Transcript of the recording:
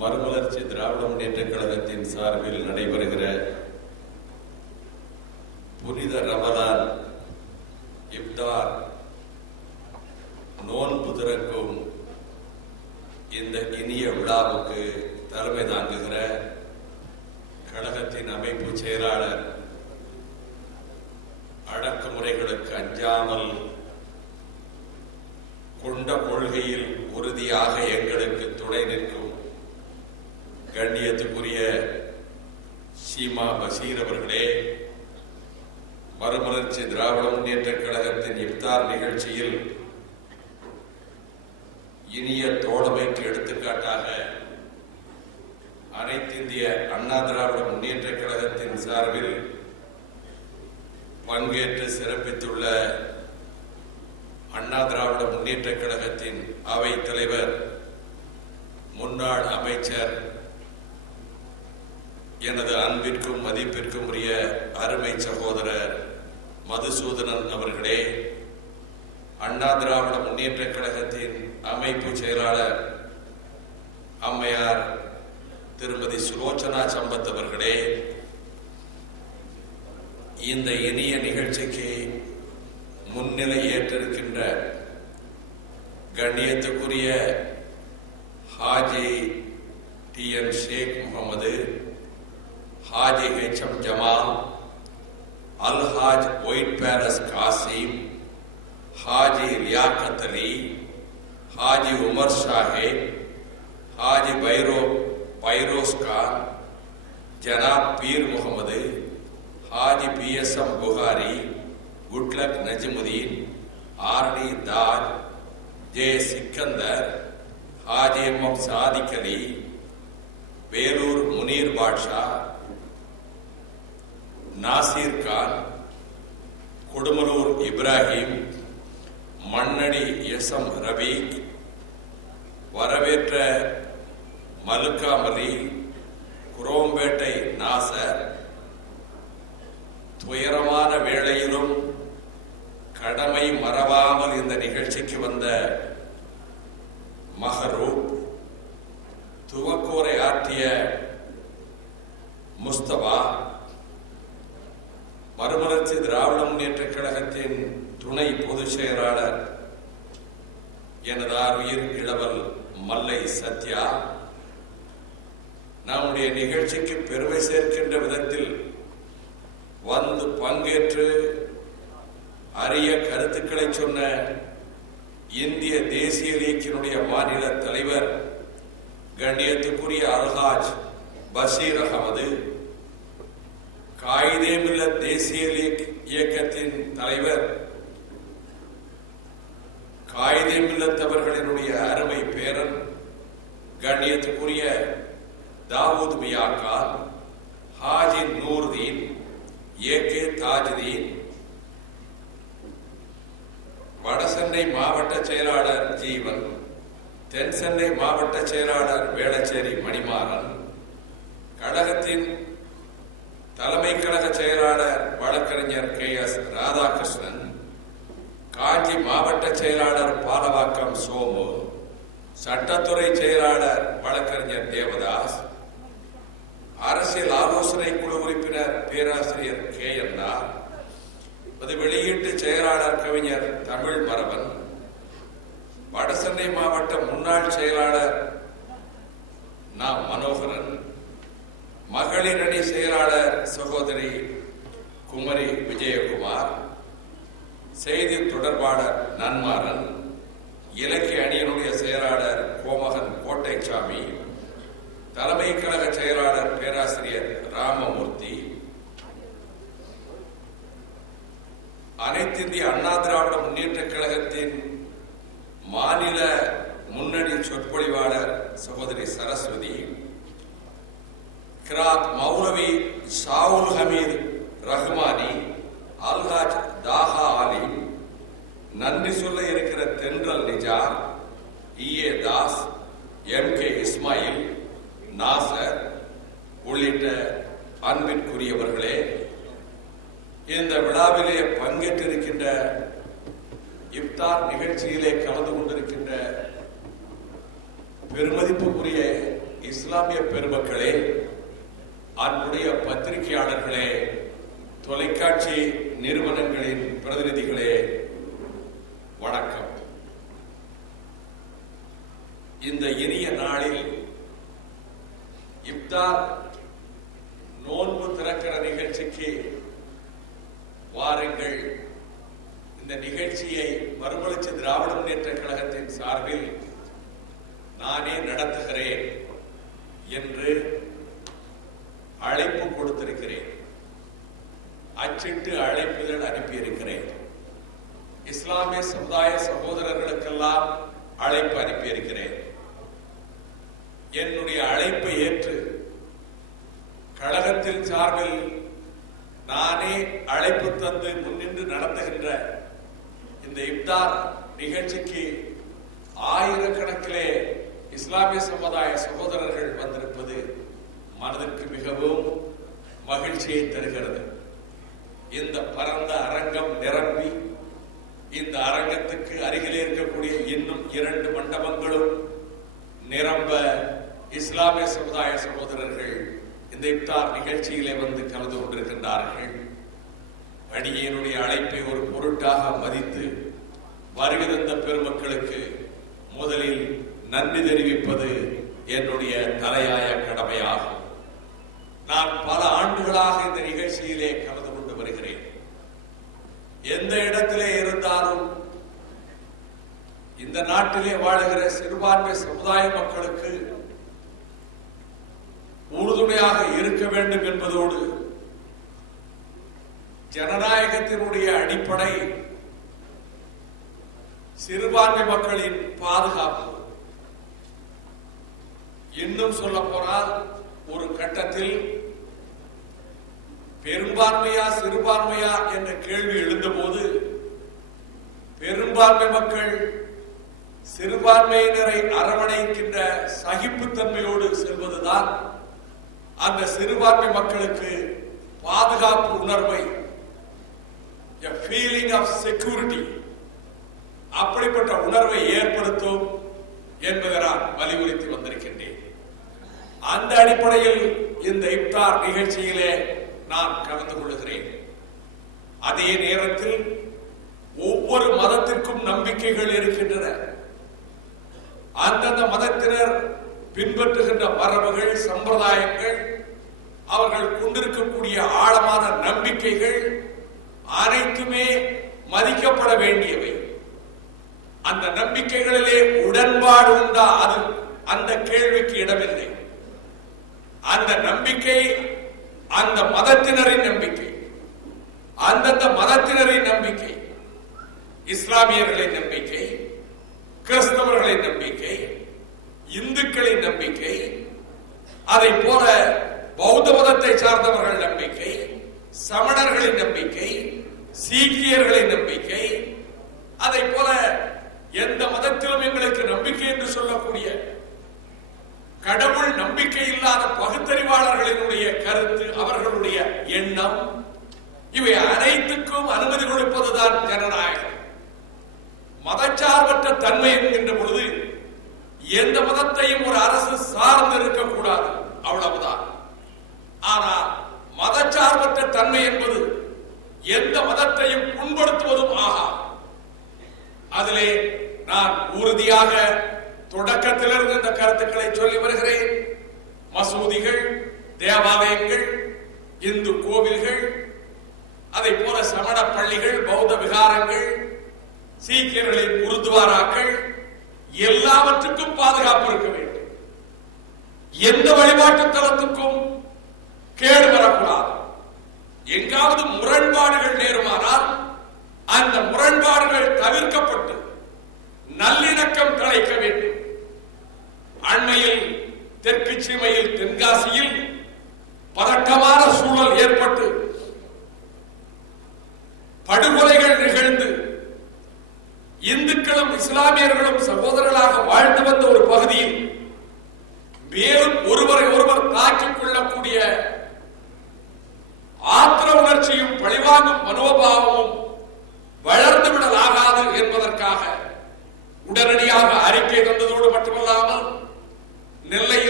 மறுமலர்ச்சி திராவிட முன்னேற்றக் கழகத்தின் சார்பில் நடைபெறுகிற புனித ரமலான் இஃப்தார் நோன்பு திறக்கும் இந்த இனிய விழாவுக்கு தலைமை தாங்குகிற கழகத்தின் அமைப்பு செயலாளர், அடக்குமுறைகளுக்கு அஞ்சாமல் கொண்ட கொள்கையில் உறுதியாக எங்களுக்கு துணை நிற்கும் கண்ணியத்துக்குரிய சீமா பஷீர் அவர்களே, மறுமலர்ச்சி திராவிட முன்னேற்றக் கழகத்தின் இஃப்தார் நிகழ்ச்சியில் இனிய தோழமைக்கு எடுத்துக்காட்டாக அனைத்திந்திய அண்ணா திராவிட முன்னேற்றக் கழகத்தின் சார்பில் பங்கேற்று சிறப்பித்துள்ள அண்ணா திராவிட முன்னேற்றக் கழகத்தின் அவை தலைவர், முன்னாள் அமைச்சர், எனது அன்பிற்கும் மதிப்பிற்கும் உரிய அருமை சகோதரர் மதுசூதனன் அவர்களே, அண்ணா திராவிட முன்னேற்றக் கழகத்தின் அமைப்பு செயலாளர் அம்மையார் திருமதி சுலோச்சனா சம்பத் அவர்களே, இந்த இனிய நிகழ்ச்சிக்கு முன்னிலை ஏற்றிருக்கின்ற கண்ணியத்துக்குரிய Haji T N. Sheikh Mohammed, Haji H M. Jamal, Alhaj White Palace Kasim, Haji Liaquat Ali, Haji Umar Sahib, Haji Feroz Khan, Janab Peer Mohammed, Haji P S M. Bukhari, Good Luck Najmudeen, R D. Taj, J. Sikandar, Haji M M. Sadiq Ali, Vellore Muneer Badsha, Nasir Khan, Kudumalur Ibrahim, Mannadi S M. Rafiq, வரவேற்ற மலுக்காமலி, குரோம்பேட்டை நாசர், துயரமான வேளையிலும் கடமை மறவாமல் இந்த நிகழ்ச்சிக்கு வந்த மஹரூப், துவக்கோரை ஆற்றிய முஸ்தபா, மறுமலர்ச்சி திராவிட முன்னேற்றக் கழகத்தின் துணை பொதுச் செயலாளர் எனது ஆர்வீர் இளவல் மல்லை சத்யா, நம்முடைய நிகழ்ச்சிக்கு பெருமை சேர்க்கின்ற விதத்தில் வந்து பங்கேற்று அரிய கருத்துக்களை சொன்ன இந்திய தேசிய லீக்கினுடைய மாநில தலைவர் கண்ணியத்துக்குரிய அல்ஹாஜ் பஷீர் அகமது, காயிதே மில்லத் தேசிய லீக் இயக்கத்தின் தலைவர் காயிதே மில்லத் அவர்களினுடைய அருமை பேரன் கண்ணியத்துக்குரிய தாவூத் மியாக்கால், ஹாஜி நூர்தீன், ஏ.கே. தாஜுதீன், வடசென்னை மாவட்ட செயலாளர் ஜீவன், தென் சென்னை மாவட்ட செயலாளர் வேளச்சேரி மணிமாறன், கழகத்தின் தலைமை கழக செயலாளர் வழக்கறிஞர் கே.எஸ். ராதாகிருஷ்ணன், காஞ்சி மாவட்ட செயலாளர் பாலவாக்கம் சோமு, சட்டத்துறை செயலாளர் வழக்கறிஞர் தேவதாஸ், அரசியல் ஆலோசனை குழு உறுப்பினர் பேராசிரியர் கே.என்.ஆர், வெளியீட்டு செயலாளர் கவிஞர் தமிழ் மரவன், வடசென்னை மாவட்ட முன்னாள் செயலாளர் நா. மனோகரன், மகளிர் அணி செயலாளர் சகோதரி குமரி விஜயகுமார், செய்தி தொடர்பாளர் நன்மாறன், இலக்கிய அணியினுடைய செயலாளர் கோமகன் கோட்டைச்சாமி, தலைமை கழக செயலாளர் பேராசிரியர் ராமமூர்த்தி, அனைத்திந்திய அண்ணா திராவிட முன்னேற்றக் கழகத்தின் மாநில முன்னணி சொற்பொழிவாளர் சகோதரி சரஸ்வதி, கிராத் மௌலவி ஷாவுல் ஹமீது ரஹ்மானி, அல்ஹாஜ் தாஹா ஆலிம், நன்றி சொல்ல இருக்கிற தென்றல் நிஜார், இ.ஏ. தாஸ், எம்.கே. இஸ்மாயில், நாசர் உள்ளிட்ட அன்பிற்குரியவர்களே, இந்த விழாவிலே பங்கேற்றிருக்கின்ற இஃப்தார் நிகழ்ச்சியிலே கலந்து கொண்டிருக்கின்ற பெருமதிப்புக்குரிய இஸ்லாமிய பெருமக்களே, அன்புடைய பத்திரிகையாளர்களே, தொலைக்காட்சி நிறுவனங்களின் பிரதிநிதிகளே, வணக்கம். இந்த இனிய நாளில் இப்தார் நோன்பு திறக்கிற நிகழ்ச்சிக்கு வாருங்கள். இந்த நிகழ்ச்சியை மறுமலர்ச்சி திராவிட முன்னேற்ற கழகத்தின் சார்பில் நானே நடத்துகிறேன் என்று அழைப்பு கொடுத்திருக்கிறேன். அச்சிட்டு அழைப்புகள் அனுப்பியிருக்கிறேன். இஸ்லாமிய சமுதாய சகோதரர்களுக்கெல்லாம் அழைப்பு அனுப்பியிருக்கிறேன். என்னுடைய அழைப்பை ஏற்று கழகத்தின் சார்பில் நானே அழைப்பு தந்து முன்னின்று நடத்துகின்ற இந்த இப்தார் நிகழ்ச்சிக்கு ஆயிரக்கணக்கிலே இஸ்லாமிய சமுதாய சகோதரர்கள் வந்திருப்பது மனதிற்கு மிகவும் மகிழ்ச்சியை தருகிறது. இந்த பரந்த அரங்கம் நிரம்பி, இந்த அரங்கத்துக்கு அருகிலே இருக்கக்கூடிய இன்னும் 2 மண்டபங்களும் நிரம்ப இஸ்லாமிய சமுதாய சகோதரர்கள் இந்த இப்தார் நிகழ்ச்சியிலே வந்து கலந்து கொண்டிருக்கின்றார்கள். அடியேனுடைய அழைப்பை ஒரு பொருட்டாக மதித்து வருகை தந்த பெருமக்களுக்கு முதலில் நன்றி தெரிவிப்பது என்னுடைய தலையாய கடமையாகும். நான் பல ஆண்டுகளாக இந்த நிகழ்ச்சியிலே கலந்து கொண்டு வருகிறேன். எந்த இடத்திலே இருந்தாலும் இந்த நாட்டிலே வாழுகிற சிறுபான்மை சமுதாய மக்களுக்கு உறுதுணையாக இருக்க வேண்டும் என்பதோடு ஜனநாயகத்தினுடைய அடிப்படை சிறுபான்மை மக்களின் பாதுகாப்பு. இன்னும் சொல்ல போனால் ஒரு கட்டத்தில் பெரும்பான்மையா சிறுபான்மையா என்ற கேள்வி எழுந்தபோது பெரும்பான்மை மக்கள் சிறுபான்மையினரை அரவணைக்கின்ற சகிப்புத்தன்மையோடு செல்வதுதான் அந்த சிறுபான்மை மக்களுக்கு பாதுகாப்பு உணர்வை, a feeling of security, அப்படிப்பட்ட உணர்வை ஏற்படுத்தும் என்பதை நான் வலியுறுத்தி வந்திருக்கின்றேன். அந்த அடிப்படையில் இந்த இப்தார் நிகழ்ச்சியிலே நான் கலந்து கொள்கிறேன். அதே நேரத்தில் ஒவ்வொரு மதத்திற்கும் நம்பிக்கைகள் இருக்கின்றன. அந்தந்த மதத்தினர் பின்பற்றுகின்ற மரபுகள், சம்பிரதாயங்கள், அவர்கள் கொண்டிருக்கக்கூடிய ஆழமான நம்பிக்கைகள் அனைத்துமே மதிக்கப்பட வேண்டியவை. அந்த நம்பிக்கைகளிலே உடன்பாடு உண்டா? அது அந்த கேள்விக்கு இடமில்லை. அந்த நம்பிக்கை அந்த மதத்தினரின் நம்பிக்கை, அந்தந்த மதத்தினரின் நம்பிக்கை, இஸ்லாமியர்களின் நம்பிக்கை, கிறிஸ்தவர்களின் நம்பிக்கை, இந்துக்களின் நம்பிக்கை, அதை போல பௌத்த மதத்தை சார்ந்தவர்கள் நம்பிக்கை, சமணர்களின் நம்பிக்கை, சீக்கியர்களின் நம்பிக்கை, அதை போல எந்த மதத்திலும் எங்களுக்கு நம்பிக்கை என்று சொல்லக்கூடிய கடவுள் நம்பிக்கை இல்லாத பகுத்தறிவாளர்களினுடைய கருத்து, அவர்களுடைய எண்ணம், இவை அனைத்துக்கும் அனுமதி கொடுப்பதுதான் ஜனநாயகம். மதச்சார்பற்ற தன்மை என்கின்ற பொழுது எந்த மதத்தையும் ஒரு அரசு சார்ந்து இருக்கக்கூடாது, அவ்வளவுதான். ஆனால் மதச்சார்பற்ற தன்மை என்பது எந்த மதத்தையும் புண்படுத்துவதும் ஆகா. அதிலே நான் உறுதியாக தொடக்கத்திலிருந்து இந்த கருத்துக்களை சொல்லி வருகிறேன். மசூதிகள், தேவாலயங்கள், இந்து கோவில்கள், அதை போல சமண பள்ளிகள், பௌத்த விகாரங்கள், சீக்கியர்களின் குருத்வாராக்கள், எல்லாவற்றுக்கும் பாதுகாப்பு இருக்க வேண்டும். எந்த வழிபாட்டு தலத்துக்கும் கேடு வரக்கூடாது. எங்காவது முரண்பாடுகள் நேருமானால் அந்த முரண்பாடுகள் தவிர்க்கப்பட்டு நல்லிணக்கம் தழைக்க வேண்டும். அண்மையில் தெற்கு சீமையில் தென்காசியில் பதட்டமான சூழல் ஏற்பட்டு படுகொலைகள் நிகழ்ந்து இந்துக்களும் இஸ்லாமியர்களும் சகோதரர்களாக வாழ்ந்து வந்த ஒரு பகுதியில் மேலும் ஒருவரை ஒருவர் தாக்கிக் கொள்ளக்கூடிய ஆத்திர உணர்ச்சியும் பழிவாங்கும் மனோபாவமும் வளர்ந்துவிடலாகாது என்பதற்காக உடனடியாக அறிக்கை தந்ததோடு மட்டுமல்லாமல் நெல்லை